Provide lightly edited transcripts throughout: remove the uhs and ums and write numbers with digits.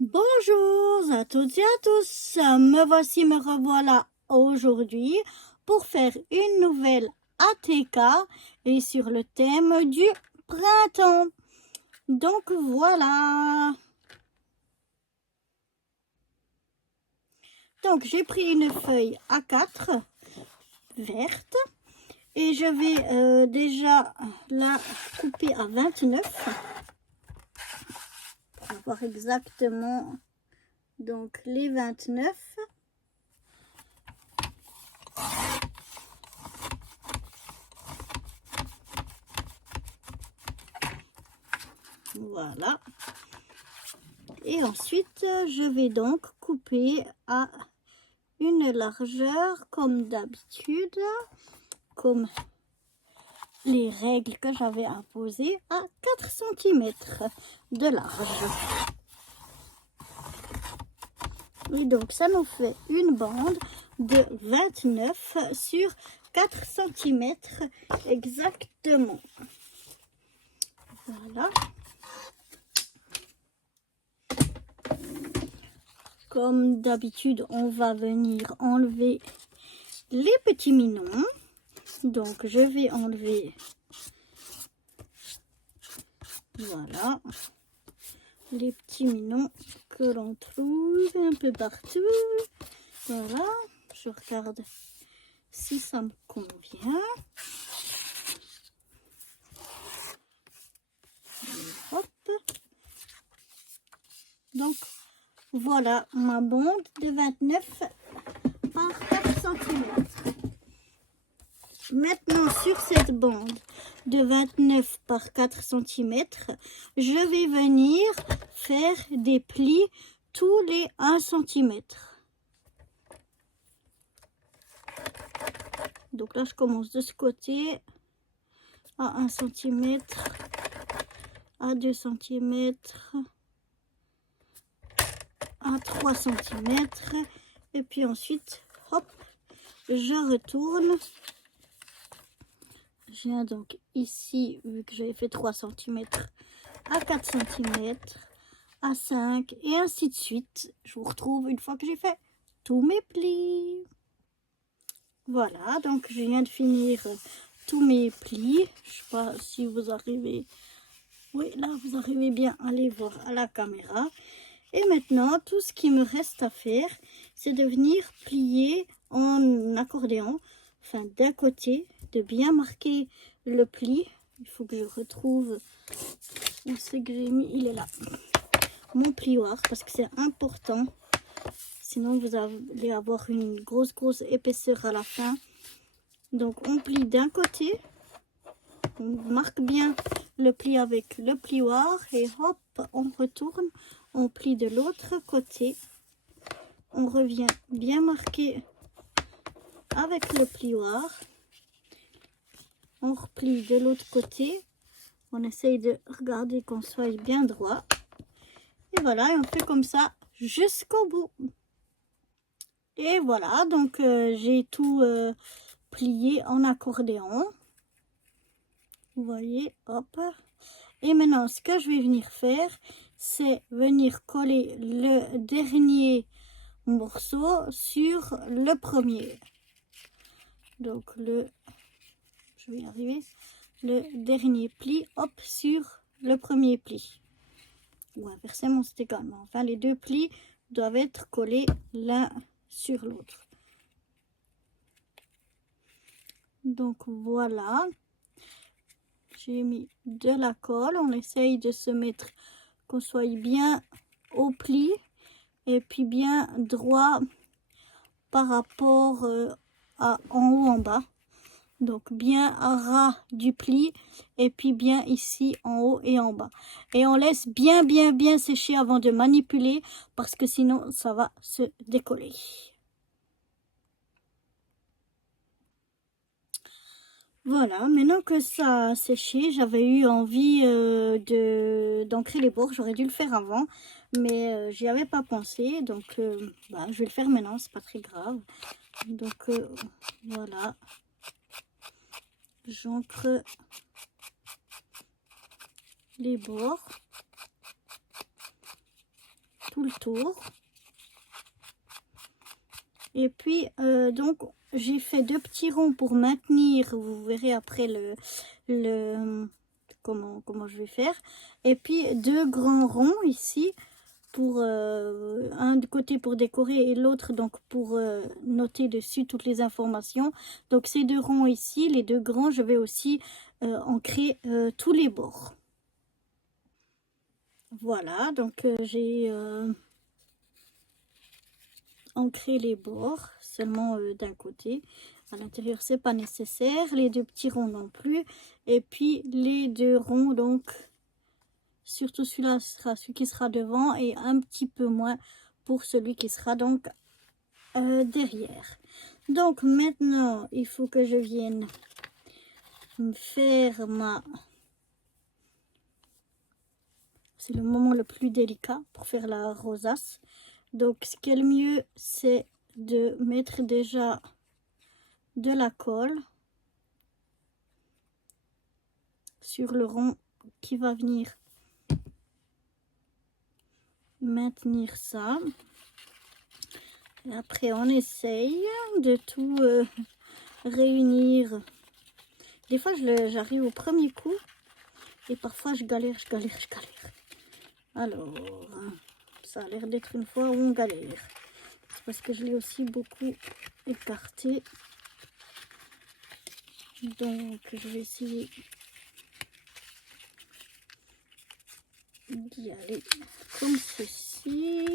Bonjour à toutes et à tous, me revoilà aujourd'hui pour faire une nouvelle ATK et sur le thème du printemps. Donc voilà. Donc j'ai pris une feuille A4 verte et je vais déjà la couper à 29 pour avoir exactement donc les 29. Voilà. Et ensuite, je vais donc couper à une largeur comme d'habitude, comme les règles que j'avais imposées, à 4 cm de large. Et donc, ça nous fait une bande de 29 sur 4 cm exactement. Voilà. Comme d'habitude, on va venir enlever les petits minons. Donc, je vais enlever, voilà, les petits minons que l'on trouve un peu partout. Voilà, je regarde si ça me convient. Hop. Donc, voilà ma bande de 29 par 4 cm. Maintenant, sur cette bande de 29 par 4 cm, je vais venir faire des plis tous les 1 cm. Donc là, je commence de ce côté à 1 cm, à 2 cm, à 3 cm. Et puis ensuite, hop, je retourne. Je viens donc ici, vu que j'avais fait 3 cm, à 4 cm, à 5 et ainsi de suite. Je vous retrouve une fois que j'ai fait tous mes plis. Voilà, donc je viens de finir tous mes plis. Je sais pas si vous arrivez. Oui, là, vous arrivez bien à les voir à la caméra. Et maintenant, tout ce qui me reste à faire, c'est de venir plier en accordéon. Enfin, d'un côté, de bien marquer le pli. Il faut que je retrouve où c'est que j'ai mis. Il est là. Mon plioir, parce que c'est important. Sinon, vous allez avoir une grosse épaisseur à la fin. Donc, on plie d'un côté. On marque bien le pli avec le plioir. Et hop, on retourne. On plie de l'autre côté. On revient bien marquer avec le plioir. On replie de l'autre côté. On essaye de regarder qu'on soit bien droit. Et voilà, et on fait comme ça jusqu'au bout. Et voilà, donc j'ai tout plié en accordéon. Vous voyez, hop. Et maintenant, ce que je vais venir faire, c'est venir coller le dernier morceau sur le premier. Donc je vais y arriver, le dernier pli, hop, sur le premier pli. Ou inversement, c'est également. Enfin, les deux plis doivent être collés l'un sur l'autre. Donc voilà, j'ai mis de la colle. On essaye de se mettre, qu'on soit bien au pli et puis bien droit par rapport à en haut en bas. Donc bien à ras du pli et puis bien ici en haut et en bas. Et on laisse bien sécher avant de manipuler parce que sinon ça va se décoller. Voilà, maintenant que ça a séché, j'avais eu envie d'ancrer les bords. J'aurais dû le faire avant, mais j'y avais pas pensé. Donc je vais le faire maintenant, c'est pas très grave. Donc voilà. J'ancre les bords tout le tour. Et puis, donc, j'ai fait 2 petits ronds pour maintenir, vous verrez après comment je vais faire. Et puis, 2 grands ronds ici, pour un de côté pour décorer et l'autre donc pour noter dessus toutes les informations. Donc, ces 2 ronds ici, les 2 grands, je vais aussi ancrer tous les bords. Voilà, donc j'ai ancré les bords seulement d'un côté. À l'intérieur, c'est pas nécessaire. Les 2 petits ronds non plus. Et puis les 2 ronds, donc surtout celui-là sera celui qui sera devant et un petit peu moins pour celui qui sera donc derrière. Donc maintenant, il faut que je vienne me faire ma... C'est le moment le plus délicat pour faire la rosace. Donc, ce qui est le mieux, c'est de mettre déjà de la colle sur le rond qui va venir maintenir ça. Et après, on essaye de tout réunir. Des fois, j'arrive au premier coup et parfois, je galère. Alors, ça a l'air d'être une fois où on galère. C'est parce que je l'ai aussi beaucoup écarté. Donc, je vais essayer d'y aller comme ceci.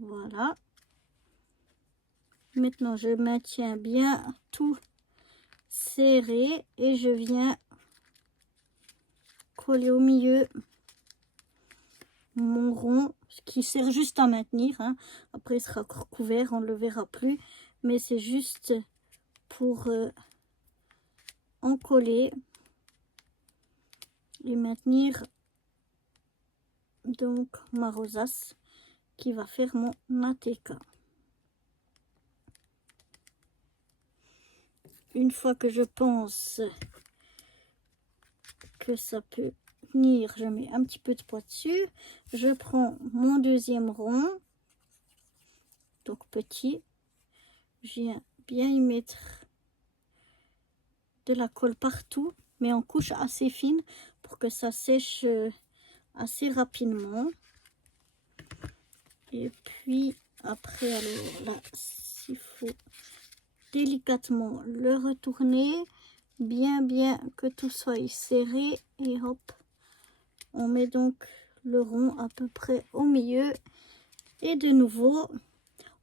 Voilà. Maintenant, je maintiens bien tout serré et je viens coller au milieu mon rond, ce qui sert juste à maintenir. Hein. Après, il sera couvert, on ne le verra plus. Mais c'est juste pour en coller et maintenir donc ma rosace qui va faire mon ATK. Une fois que je pense que ça peut venir, je mets un petit peu de poids dessus. Je prends mon deuxième rond, donc petit. Je viens bien y mettre de la colle partout, mais en couche assez fine pour que ça sèche assez rapidement. Et puis après, alors là, il faut délicatement le retourner, bien que tout soit serré, et hop, on met donc le rond à peu près au milieu. Et de nouveau,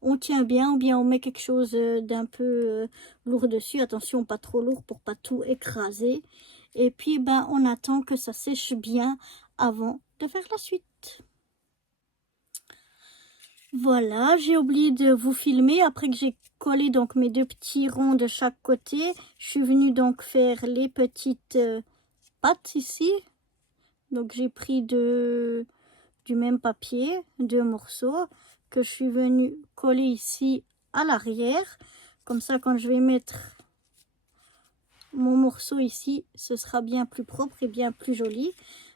on tient bien, ou bien on met quelque chose d'un peu lourd dessus. Attention, pas trop lourd pour pas tout écraser. Et puis, ben, on attend que ça sèche bien avant de faire la suite. Voilà, j'ai oublié de vous filmer. Après que j'ai collé donc mes 2 petits ronds de chaque côté, je suis venue donc faire les petites pattes ici. Donc, j'ai pris du même papier, 2 morceaux que je suis venue coller ici à l'arrière. Comme ça, quand je vais mettre mon morceau ici, ce sera bien plus propre et bien plus joli.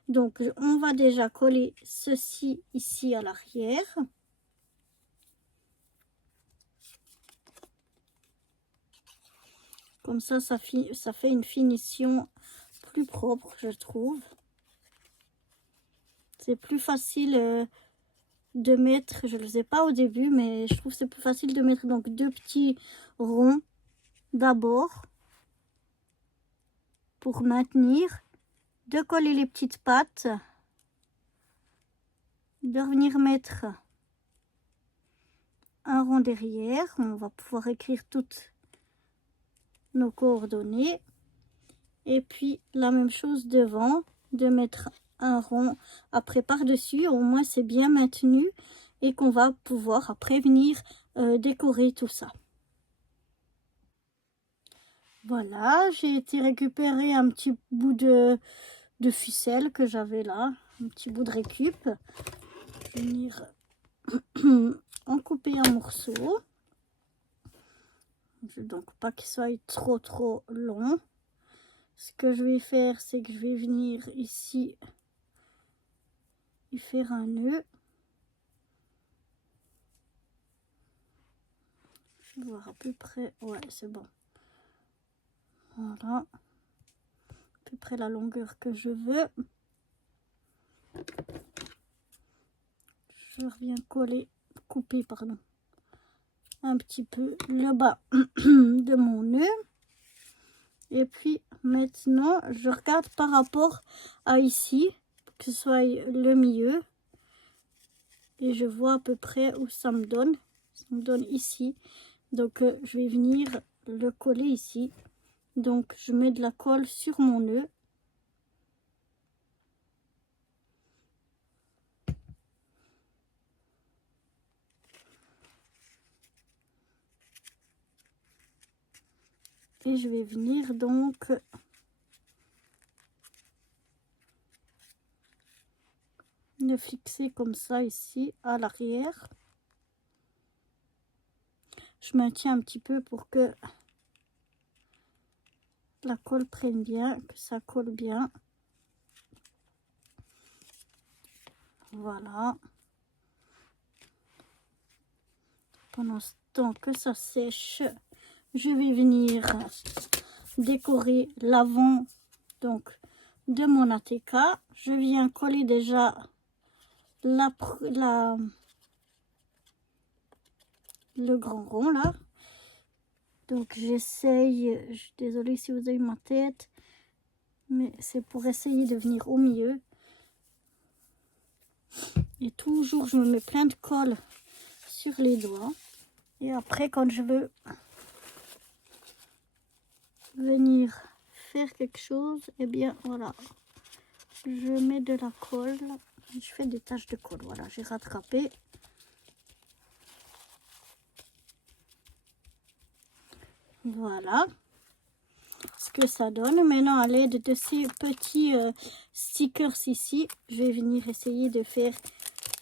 Donc, on va déjà coller ceci ici à l'arrière. Comme ça fait une finition plus propre, je trouve. C'est plus facile de mettre, je ne le faisais pas au début, mais je trouve que c'est plus facile de mettre donc 2 petits ronds d'abord pour maintenir, de coller les petites pattes, de revenir mettre un rond derrière. On va pouvoir écrire toutes nos coordonnées. Et puis la même chose devant, de mettre un rond après par-dessus. Au moins c'est bien maintenu et qu'on va pouvoir après venir décorer tout ça. Voilà, j'ai été récupérer un petit bout de ficelle que j'avais là, un petit bout de récup. Je vais venir en couper un morceau. Je veux donc pas qu'il soit trop long. Ce que je vais faire, c'est que je vais venir ici y faire un nœud. Je vais voir à peu près. Ouais, c'est bon. Voilà. À peu près la longueur que je veux. Je reviens couper, pardon, un petit peu le bas de mon nœud. Et puis maintenant, je regarde par rapport à ici, que ce soit le milieu. Et je vois à peu près où ça me donne. Ça me donne ici. Donc je vais venir le coller ici. Donc je mets de la colle sur mon nœud. Et je vais venir donc le fixer comme ça ici à l'arrière. Je maintiens un petit peu pour que la colle prenne bien, que ça colle bien. Voilà. Pendant ce temps que ça sèche, je vais venir décorer l'avant donc de mon ATK. Je viens coller déjà le grand rond là. Donc j'essaye, je suis désolée si vous avez ma tête, mais c'est pour essayer de venir au milieu. Et toujours je me mets plein de colle sur les doigts. Et après quand je veux venir faire quelque chose, et eh bien voilà, je mets de la colle, je fais des taches de colle. Voilà, j'ai rattrapé. Voilà ce que ça donne. Maintenant, à l'aide de ces petits stickers ici, je vais venir essayer de faire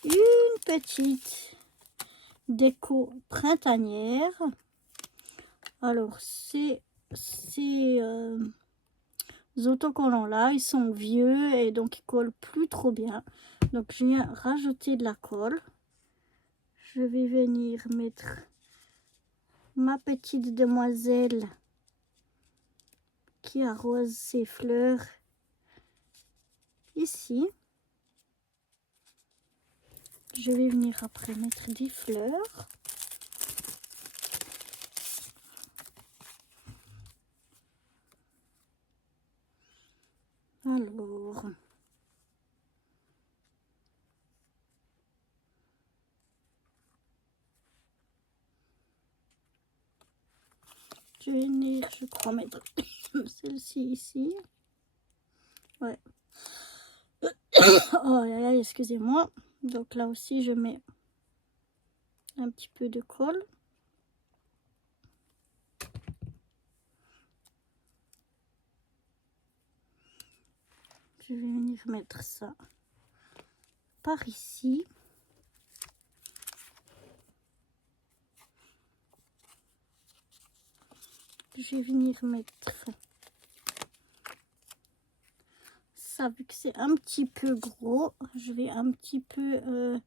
une petite déco printanière. Alors, ces autocollants là, ils sont vieux et donc ils collent plus trop bien. Donc, je viens rajouter de la colle. Je vais venir mettre ma petite demoiselle qui arrose ses fleurs ici. Je vais venir après mettre des fleurs. Alors, je vais venir, je crois, mettre celle-ci ici. Ouais. Oh là là, excusez-moi. Donc là aussi, je mets un petit peu de colle. Je vais venir mettre ça par ici. Je vais venir mettre ça, vu que c'est un petit peu gros, je vais un petit peu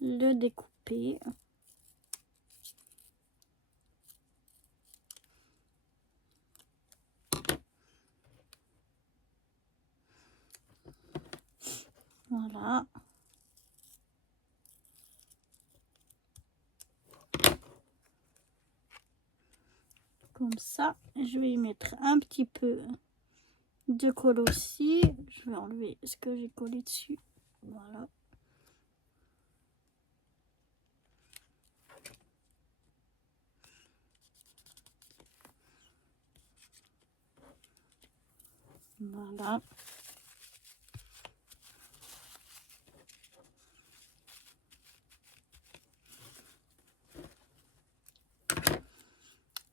le découper. Voilà. Comme ça, je vais y mettre un petit peu de colle aussi. Je vais enlever ce que j'ai collé dessus. Voilà. Voilà.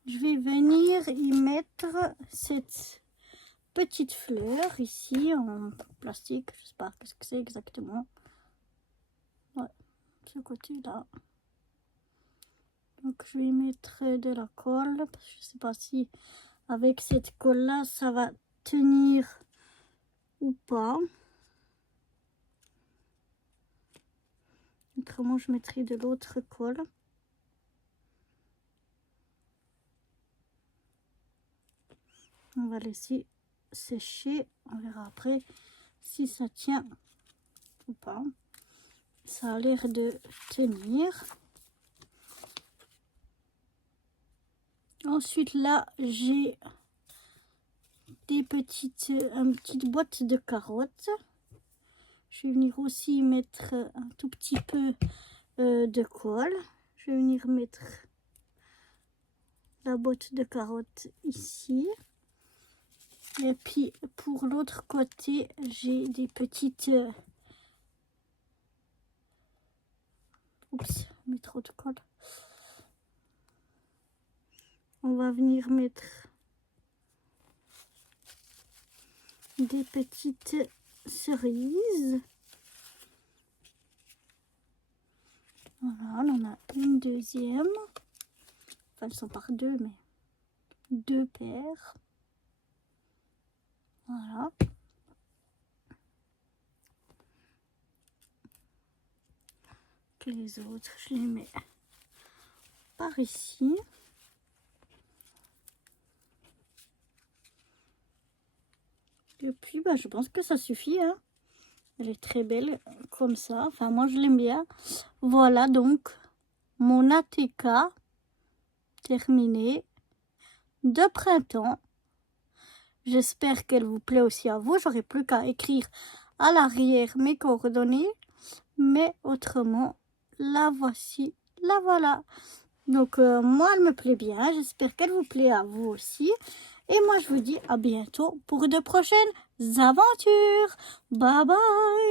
Je vais venir y mettre cette petite fleur ici en plastique. Je sais pas ce que c'est exactement. Ouais, ce côté-là. Donc je vais y mettre de la colle. Parce que je sais pas si avec cette colle-là, ça va tenir ou pas. Autrement, je mettrai de l'autre colle. On va laisser sécher. On verra après si ça tient ou pas. Ça a l'air de tenir. Ensuite, là, j'ai une petite boîte de carottes. Je vais venir aussi mettre un tout petit peu de colle. Je vais venir mettre la boîte de carottes ici. Et puis pour l'autre côté, j'ai des petites... Oups, j'ai mis trop de colle. On va venir mettre des petites cerises. Voilà, on en a une deuxième. Enfin, elles sont par deux, mais 2 paires. Voilà. Que les autres, je les mets par ici. Et puis, je pense que ça suffit. Hein. Elle est très belle comme ça. Enfin, moi, je l'aime bien. Voilà donc mon ATK terminé de printemps. J'espère qu'elle vous plaît aussi à vous. J'aurai plus qu'à écrire à l'arrière mes coordonnées. Mais autrement, la voici. La voilà. Donc, moi, elle me plaît bien. J'espère qu'elle vous plaît à vous aussi. Et moi, je vous dis à bientôt pour de prochaines aventures. Bye bye.